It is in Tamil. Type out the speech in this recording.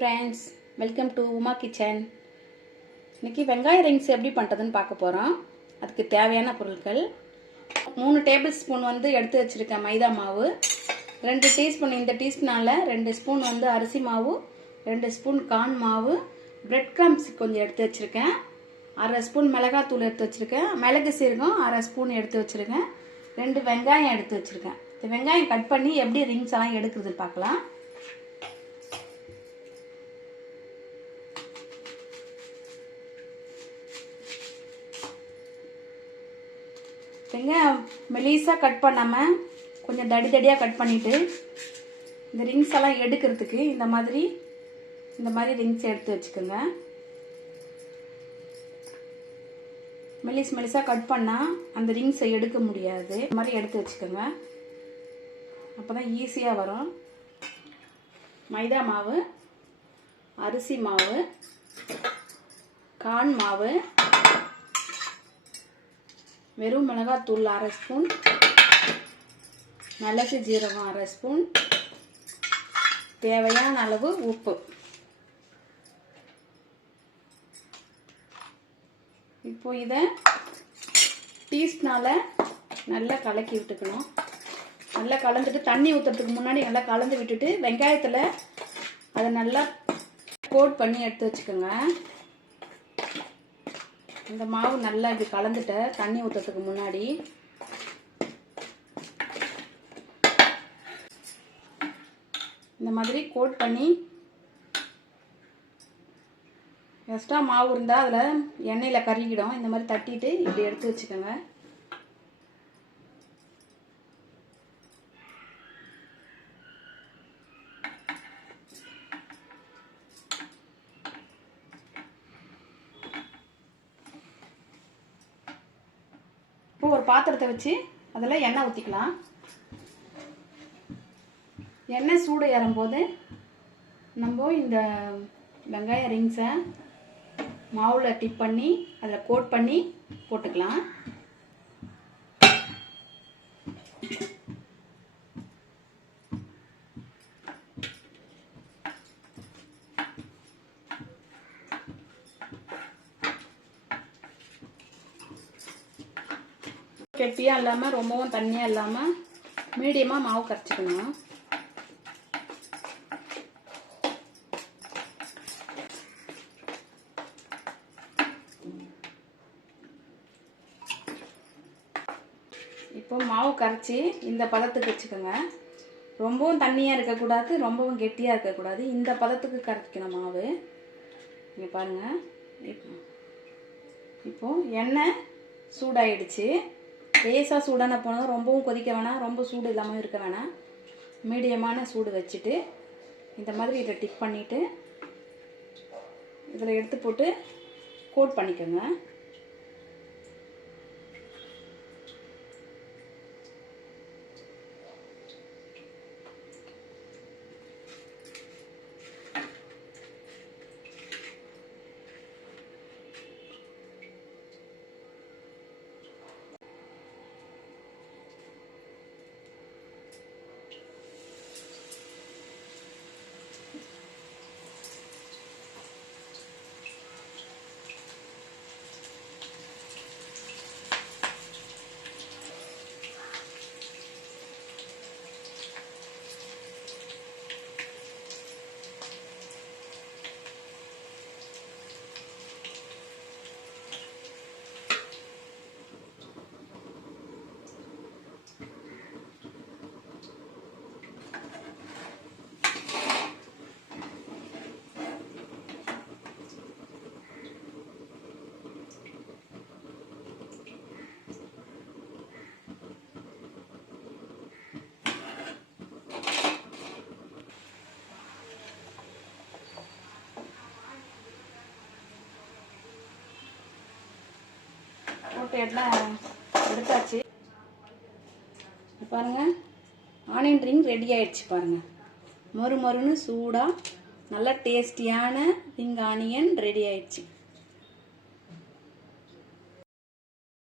Friends, welcome to Uma kitchen. இன்றைக்கி வெங்காய ரிங்ஸ் எப்படி பண்ணுறதுன்னு பார்க்க போகிறோம். அதுக்கு தேவையான பொருட்கள் 3 டேபிள் ஸ்பூன் எடுத்து வச்சுருக்கேன் மைதா மாவு, 2 டீஸ்பூன், இந்த டீஸ்பூனால் 2 ஸ்பூன் அரிசி மாவு, 2 ஸ்பூன் கார்ன் மாவு, பிரெட் கிரம்ஸ் கொஞ்சம் எடுத்து வச்சுருக்கேன், 1/2 ஸ்பூன் மிளகாத்தூள் எடுத்து வச்சுருக்கேன், மிளகு சீரகம் 1/2 ஸ்பூன் எடுத்து வச்சுருக்கேன், 2 வெங்காயம் எடுத்து வச்சுருக்கேன். இந்த வெங்காயம் கட் பண்ணி எப்படி ரிங்ஸ் எல்லாம் எடுக்கிறதுன்னு பார்க்கலாம். வெங்காயம் மெலிசாக கட் பண்ணாமல் கொஞ்சம் தடியாக கட் பண்ணிவிட்டு இந்த ரிங்ஸ் எல்லாம் எடுக்கிறதுக்கு இந்த மாதிரி ரிங்ஸ் எடுத்து வச்சுக்கோங்க. மெலிசாக கட் பண்ணால் அந்த ரிங்ஸை எடுக்க முடியாது. இந்த மாதிரி எடுத்து வச்சுக்கோங்க, அப்போ தான் ஈஸியாக வரும். மைதா மாவு, அரிசி மாவு, கார்ன் மாவு, வெறும் மிளகாத்தூள் 1/2 ஸ்பூன், மிளகு ஜீரகம் 1/2 ஸ்பூன், தேவையான அளவு உப்பு. இப்போ இதை டீஸ்பூனால் நல்லா கலக்கி விட்டுக்கணும். நல்லா கலந்துட்டு தண்ணி ஊற்றுறதுக்கு முன்னாடி நல்லா கலந்து விட்டுட்டு வெங்காயத்தில் அதை நல்லா கோட் பண்ணி எடுத்து வச்சுக்கோங்க. இந்த மாவு நல்லா இப்படி கலந்துட்ட தண்ணி ஊற்றுறதுக்கு முன்னாடி இந்த மாதிரி கோட் பண்ணி, எக்ஸ்ட்ரா மாவு இருந்தால் அதில் எண்ணெயில் கருகிடும். இந்த மாதிரி தட்டிட்டு இப்படி எடுத்து வச்சுக்கோங்க. இப்போ ஒரு பாத்திரத்தை வச்சு அதில் எண்ணெய் ஊற்றிக்கலாம். எண்ணெய் சூடு ஏறும்போது நம்ம இந்த வெங்காய ரிங்ஸை மாவில் டிப் பண்ணி அதில் கோட் பண்ணி போட்டுக்கலாம். கெட்டியாக இல்லாமல் ரொம்பவும் தண்ணியாக இல்லாமல் மீடியமாக மாவு கரைச்சிக்கணும். இப்போ மாவு கரைச்சி இந்த பதத்துக்கு வச்சுக்கோங்க. ரொம்பவும் தண்ணியாக இருக்கக்கூடாது, ரொம்பவும் கெட்டியாக இருக்கக்கூடாது. இந்த பதத்துக்கு கரைச்சிக்கணும் மாவு. இங்கே பாருங்கள். இப்போ எண்ணெய் சூடாயிடுச்சு. லேசாக சூடான போனதும் ரொம்பவும் கொதிக்க வேணாம், ரொம்ப சூடு இல்லாமல் இருக்க வேணாம். மீடியமான சூடு வச்சுட்டு இந்த மாதிரி இதை டிப் பண்ணிவிட்டு இதில் எடுத்து போட்டு கோட் பண்ணிக்கோங்க. போட்டு எல்லாம் எடுத்தாச்சு. பாருங்கள், ஆனியன் ரிங் ரெடி ஆயிடுச்சு. பாருங்கள், மொறு மொறுன்னு சூடாக நல்ல டேஸ்டியான ரிங் ஆனியன் ரெடி ஆயிடுச்சு.